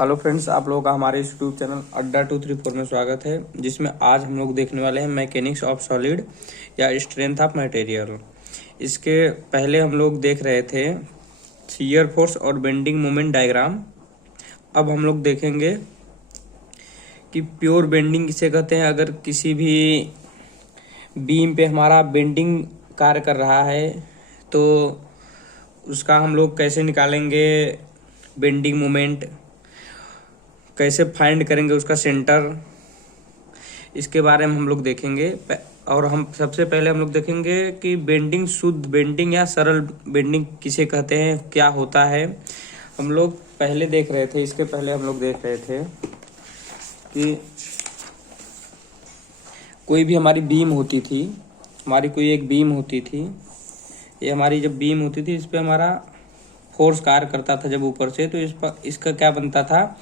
Hello friends, आप लोगों का हमारे इस यूट्यूब चैनल अड्डा 234 में स्वागत है, जिसमें आज हम लोग देखने वाले हैं मैकेनिक्स ऑफ सॉलिड या स्ट्रेंथ ऑफ मटेरियल। इसके पहले हम लोग देख रहे थे शियर फोर्स और बेंडिंग मोमेंट डायग्राम। अब हम लोग देखेंगे कि प्योर बेंडिंग किसे कहते हैं। अगर किसी भी बीम पे हमारा बेंडिंग कार्य कर रहा है तो उसका हम लोग कैसे निकालेंगे, बेंडिंग मोमेंट कैसे फाइंड करेंगे, उसका सेंटर, इसके बारे में हम लोग देखेंगे। और हम सबसे पहले हम लोग देखेंगे कि बेंडिंग, शुद्ध बेंडिंग या सरल बेंडिंग किसे कहते हैं, क्या होता है। हम लोग पहले देख रहे थे, इसके पहले हम लोग देख रहे थे कि कोई भी हमारी बीम होती थी, हमारी कोई एक बीम होती थी। ये हमारी जब बीम होती थी, इस पर हमारा फोर्स कार्य करता था जब ऊपर से, तो इस पर इसका क्या बनता था,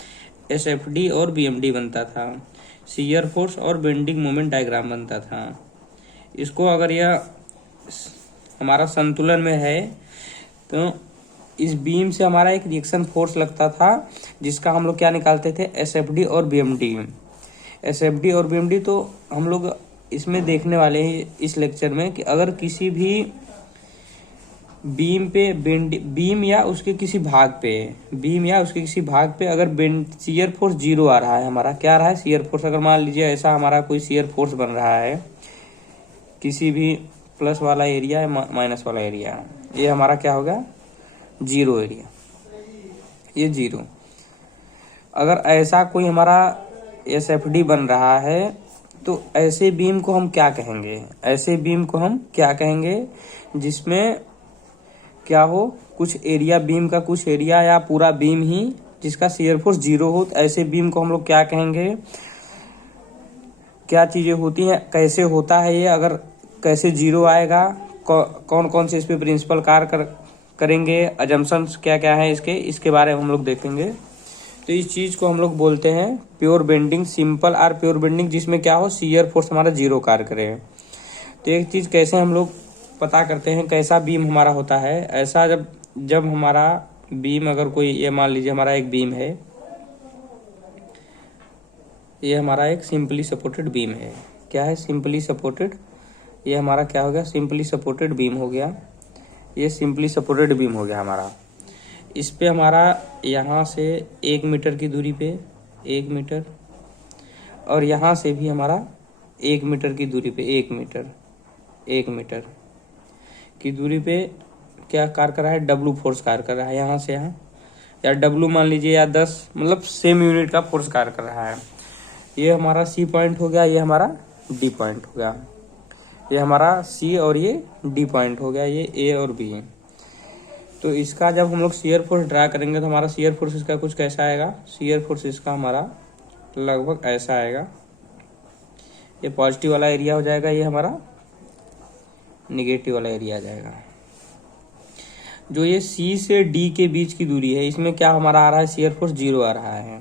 SFD और BMD बनता था, शियर फोर्स और बेंडिंग मोमेंट डायग्राम बनता था। इसको अगर यह हमारा संतुलन में है तो इस बीम से हमारा एक रिएक्शन फोर्स लगता था, जिसका हम लोग क्या निकालते थे, SFD और BMD। SFD और BMD तो हम लोग इसमें देखने वाले हैं इस लेक्चर में कि अगर किसी भी बीम पे बीम या उसके किसी भाग पे अगर शियर फोर्स 0 आ रहा है, हमारा क्या आ रहा है, शियर फोर्स। अगर मान लीजिए ऐसा हमारा कोई शियर फोर्स बन रहा है किसी भी प्लस वाला एरिया या माइनस वाला एरिया, ये हमारा क्या होगा, 0 एरिया, ये 0। अगर ऐसा कोई हमारा SFD बन रहा है तो ऐसे बीम को हम क्या कहेंगे, ऐसे बीम को हम क्या कहेंगे जिसमें क्या हो, कुछ एरिया, बीम का कुछ एरिया या पूरा बीम ही जिसका शियर फोर्स 0 हो, तो ऐसे बीम को हम लोग क्या कहेंगे, क्या चीजें होती हैं, कैसे होता है ये, अगर कैसे 0 आएगा, कौन कौन से इस पे प्रिंसिपल कार्य करेंगे, अजम्पशंस क्या क्या है इसके बारे में हम लोग देखेंगे। तो इस चीज को हम लोग बोलते हैं प्योर बेंडिंग, सिंपल और प्योर बेंडिंग, जिसमें क्या हो, शियर फोर्स हमारा 0 कार्य करे। तो एक चीज कैसे हम लोग पता करते हैं कैसा बीम हमारा होता है। ऐसा जब हमारा बीम, अगर कोई, ये मान लीजिए हमारा एक बीम है, ये हमारा एक सिंपली सपोर्टेड बीम है। क्या है, सिंपली सपोर्टेड। ये हमारा क्या हो गया, सिंपली सपोर्टेड बीम हो गया। ये सिंपली सपोर्टेड बीम हो गया हमारा। इस पे हमारा यहाँ से 1 मीटर की दूरी पे 1 मीटर, और यहाँ से भी हमारा 1 मीटर की दूरी पे 1 मीटर की दूरी पे क्या कार्य कर रहा है, W फोर्स कार्य कर रहा है, यहाँ से यहाँ, या W मान लीजिए, या 10, मतलब सेम यूनिट का फोर्स कार्य कर रहा है। ये हमारा C पॉइंट हो गया, ये हमारा D पॉइंट हो गया। ये हमारा C और ये D पॉइंट हो गया, ये A और B। तो इसका जब हम लोग शियर फोर्स ड्रा करेंगे तो हमारा शियर फोर्स इसका कुछ कैसा आएगा, शियर फोर्स इसका हमारा लगभग ऐसा आएगा। ये पॉजिटिव वाला एरिया हो जाएगा, ये हमारा निगेटिव वाला एरिया आ जाएगा। जो ये C से D के बीच की दूरी है, इसमें क्या हमारा आ रहा है, शियर फोर्स 0 आ रहा है।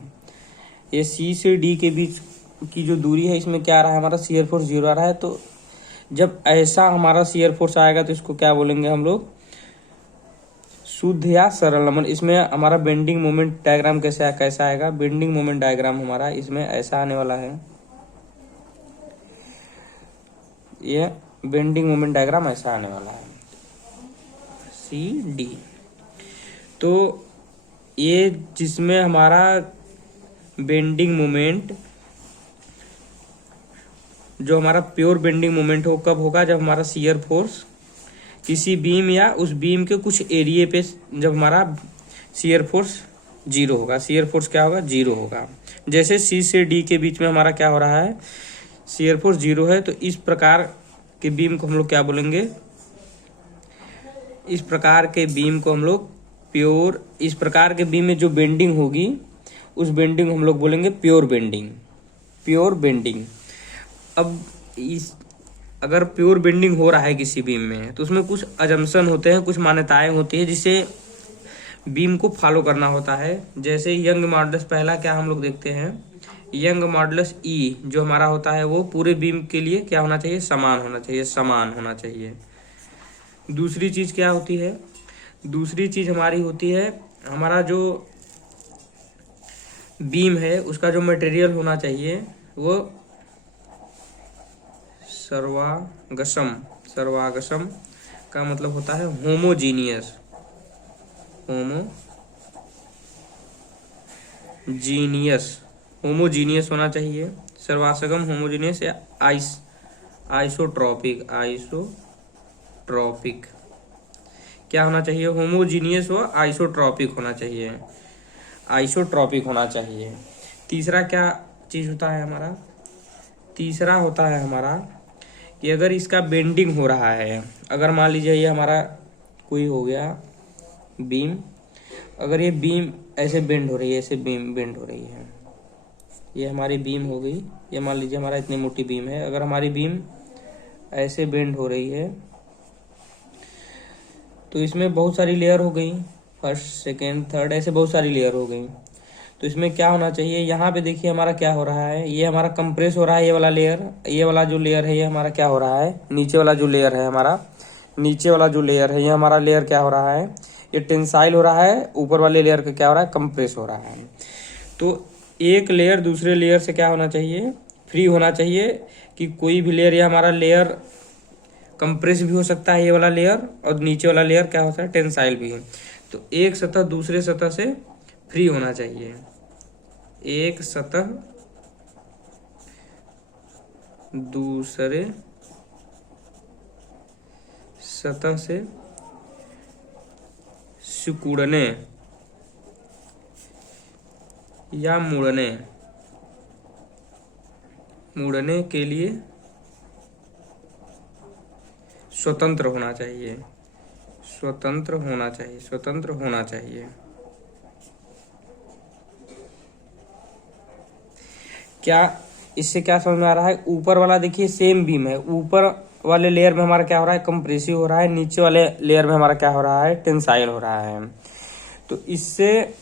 ये C से D के बीच की जो दूरी है, इसमें क्या आ रहा है, हमारा शियर फोर्स 0 आ रहा है। तो जब ऐसा हमारा शियर फोर्स आएगा तो इसको क्या बोलेंगे हम लोग, शुद्ध या सरल नमन। इसमें हमारा बेंडिंग मोमेंट डायग्राम कैसा आएगा, बेंडिंग मोमेंट डायग्राम हमारा इसमें ऐसा आने वाला है। ये बेंडिंग मोमेंट डायग्राम ऐसा आने वाला है, CD। तो ये जिसमें हमारा बेंडिंग मोमेंट, जो हमारा प्योर बेंडिंग मोमेंट हो, कब होगा, जब हमारा शियर फोर्स किसी बीम या उस बीम के कुछ एरिए पे, जब हमारा शियर फोर्स 0 होगा। शियर फोर्स क्या होगा, 0 होगा। जैसे C से D के बीच में हमारा क्या हो रहा है, शियर फोर्स 0 है। तो इस प्रकार के बीम को हम लोग क्या बोलेंगे, इस प्रकार के बीम को हम लोग प्योर, इस प्रकार के बीम में जो बेंडिंग होगी उस बेंडिंग हम लोग बोलेंगे प्योर बेंडिंग। अब अगर प्योर बेंडिंग हो रहा है किसी बीम में तो उसमें कुछ अजम्पशन होते हैं, कुछ मान्यताएं होती है जिसे बीम को फॉलो करना होता है। जैसे यंग मॉडुलस, पहला क्या हम लोग देखते हैं, यंग मॉडुलस E जो हमारा होता है वो पूरे बीम के लिए क्या होना चाहिए, समान होना चाहिए। दूसरी चीज क्या होती है, दूसरी चीज हमारी होती है, हमारा जो बीम है उसका जो मटेरियल होना चाहिए वो सर्वागसम। सर्वागसम का मतलब होता है होमोजीनियस। होमोजीनियस होना चाहिए। सर्वासगम, होमोजीनियस या आइसोट्रॉपिक। आइसोट्रॉपिक क्या होना चाहिए? होमोजीनियस व आइसोट्रॉपिक होना चाहिए। आइसोट्रॉपिक होना चाहिए। तीसरा क्या चीज होता है हमारा? तीसरा होता है हमारा कि अगर इसका बेंडिंग हो रहा है, अगर मान लीजिए ये हमारा कोई हो गया बीम, अगर ये बीम ऐसे बेंड हो रही है, ऐसे बीम बेंड हो रही है, ये हमारी बीम हो गई, ये मान लीजिए हमारा इतनी मोटी बीम है, अगर हमारी बीम ऐसे बेंड हो रही है तो इसमें बहुत सारी लेयर हो गई, फर्स्ट सेकेंड थर्ड ऐसे बहुत सारी लेयर हो गई। तो इसमें क्या होना चाहिए? यहाँ पे देखिए हमारा क्या हो रहा है, ये हमारा कंप्रेस हो रहा है, ये वाला लेयर, ये वाला जो लेयर है ये हमारा क्या हो रहा है, नीचे वाला जो लेयर है हमारा, नीचे वाला जो लेयर है ये हमारा लेयर क्या हो रहा है, ये टेंसाइल हो रहा है, ऊपर वाले लेयर का क्या हो रहा है, कंप्रेस हो रहा है। तो एक लेयर दूसरे लेयर से क्या होना चाहिए, फ्री होना चाहिए, कि कोई भी लेयर, ये हमारा लेयर कंप्रेस भी हो सकता है ये वाला लेयर, और नीचे वाला लेयर क्या होता है, टेंसाइल भी है। तो एक सतह दूसरे सतह से फ्री होना चाहिए। एक सतह दूसरे सतह से सिकुड़ने या मुड़ने के लिए स्वतंत्र होना चाहिए। स्वतंत्र होना चाहिए। स्वतंत्र होना चाहिए। क्या इससे क्या समझ में आ रहा है? ऊपर वाला देखिए सेम बीम है, ऊपर वाले लेयर में हमारा क्या हो रहा है, कंप्रेसिव हो रहा है, नीचे वाले लेयर में हमारा क्या हो रहा है, टेंसाइल हो रहा है। तो इससे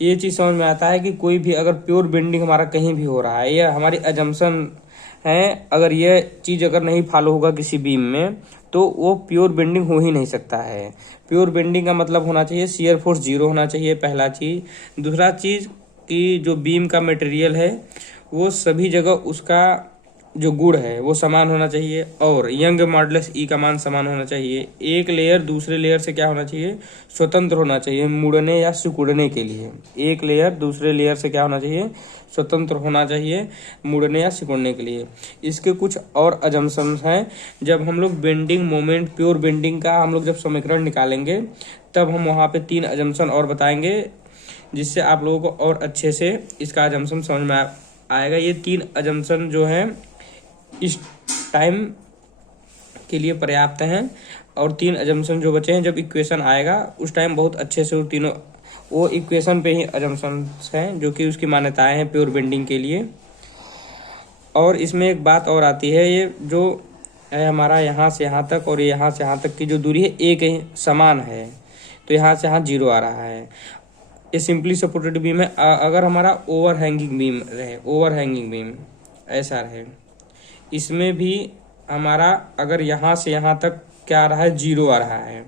ये चीज समझ में आता है कि कोई भी अगर प्योर बेंडिंग हमारा कहीं भी हो रहा है, ये हमारी अजम्पशन है, अगर ये चीज अगर नहीं फॉलो होगा किसी बीम में तो वो प्योर बेंडिंग हो ही नहीं सकता है। प्योर बेंडिंग का मतलब होना चाहिए शियर फोर्स 0 होना चाहिए, पहला चीज। दूसरा चीज कि जो बीम का मटेरियल है वो सभी जगह उसका जो गुण है वो समान होना चाहिए, और यंग मॉडुलस ई का मान समान होना चाहिए। एक लेयर दूसरे लेयर से क्या होना चाहिए, स्वतंत्र होना चाहिए मुड़ने या सिकुड़ने के लिए। एक लेयर दूसरे लेयर से क्या होना चाहिए, स्वतंत्र होना चाहिए मुड़ने या सिकुड़ने के लिए। इसके कुछ और अजम्पशंस हैं। जब हम लोग बेंडिंग मोमेंट, प्योर बेंडिंग का हम लोग जब समीकरण निकालेंगे तब हम वहाँ पे 3 अजम्पशन और बताएंगे, जिससे आप लोगों को और अच्छे से इसका अजम्पशन समझ में आएगा। ये 3 अजम्पशन जो हैं इस टाइम के लिए पर्याप्त हैं, और 3 अजम्पशन जो बचे हैं जब इक्वेशन आएगा उस टाइम बहुत अच्छे से तीनों वो इक्वेशन पे ही अजम्पशंस हैं जो कि उसकी मान्यताएं हैं प्योर बेंडिंग के लिए। और इसमें एक बात और आती है, ये जो है हमारा यहाँ से यहाँ तक और यहाँ से यहाँ तक की जो दूरी है एक ही समान है, तो यहाँ से यहाँ 0 आ रहा है। ये सिंपली सपोर्टेड बीम है। अगर हमारा ओवर हैंगिंग बीम रहे, ओवर हैंगिंग बीम ऐसा रहे, इसमें भी हमारा अगर यहाँ से यहाँ तक क्या आ रहा है, 0 आ रहा है।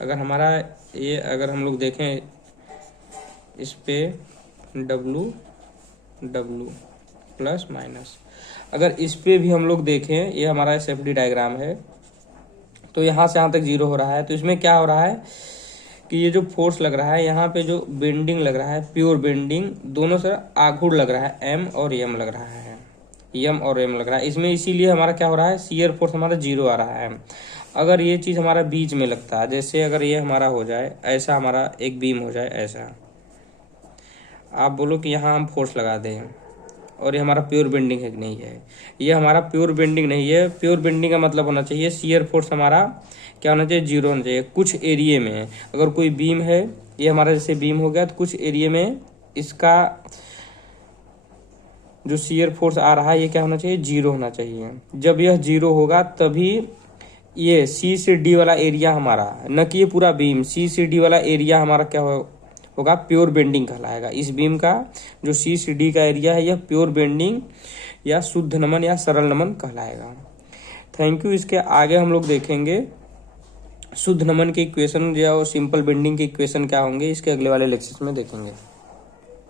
अगर हमारा ये अगर हम लोग देखें इस पे W प्लस माइनस, अगर इस पे भी हम लोग देखें, ये हमारा SFD डायग्राम है, तो यहाँ से यहाँ तक 0 हो रहा है। तो इसमें क्या हो रहा है कि ये जो फोर्स लग रहा है, यहाँ पे जो बेंडिंग लग रहा है, प्योर बेंडिंग, दोनों से आघूर्ण लग रहा है, M और M लग रहा है, M और M लग रहा है इसमें। इसीलिए हमारा क्या हो रहा है, शियर फोर्स हमारा 0 आ रहा है। अगर ये चीज़ हमारा बीच में लगता है, जैसे अगर ये हमारा हो जाए ऐसा, हमारा एक बीम हो जाए ऐसा, आप बोलो कि यहाँ हम फोर्स लगा दें, और ये हमारा प्योर बेंडिंग है कि नहीं है? ये हमारा प्योर बेंडिंग नहीं है। प्योर बेंडिंग का मतलब होना चाहिए शियर फोर्स हमारा क्या होना चाहिए, 0 होना चाहिए। कुछ एरिया में अगर कोई बीम है, ये हमारा जैसे बीम हो गया, तो कुछ एरिया में इसका जो शियर फोर्स आ रहा है ये क्या होना चाहिए, 0 होना चाहिए। जब यह 0 होगा तभी ये C से D वाला एरिया हमारा, न कि ये पूरा बीम, C से D वाला एरिया हमारा क्या होगा, प्योर बेंडिंग कहलाएगा। इस बीम का जो C से D का एरिया है यह प्योर बेंडिंग या शुद्ध नमन या सरल नमन कहलाएगा। Thank you. इसके आगे हम लोग देखेंगे शुद्ध नमन के इक्वेशन या सिंपल बेंडिंग के इक्वेशन क्या होंगे, इसके अगले वाले लेक्चर में देखेंगे।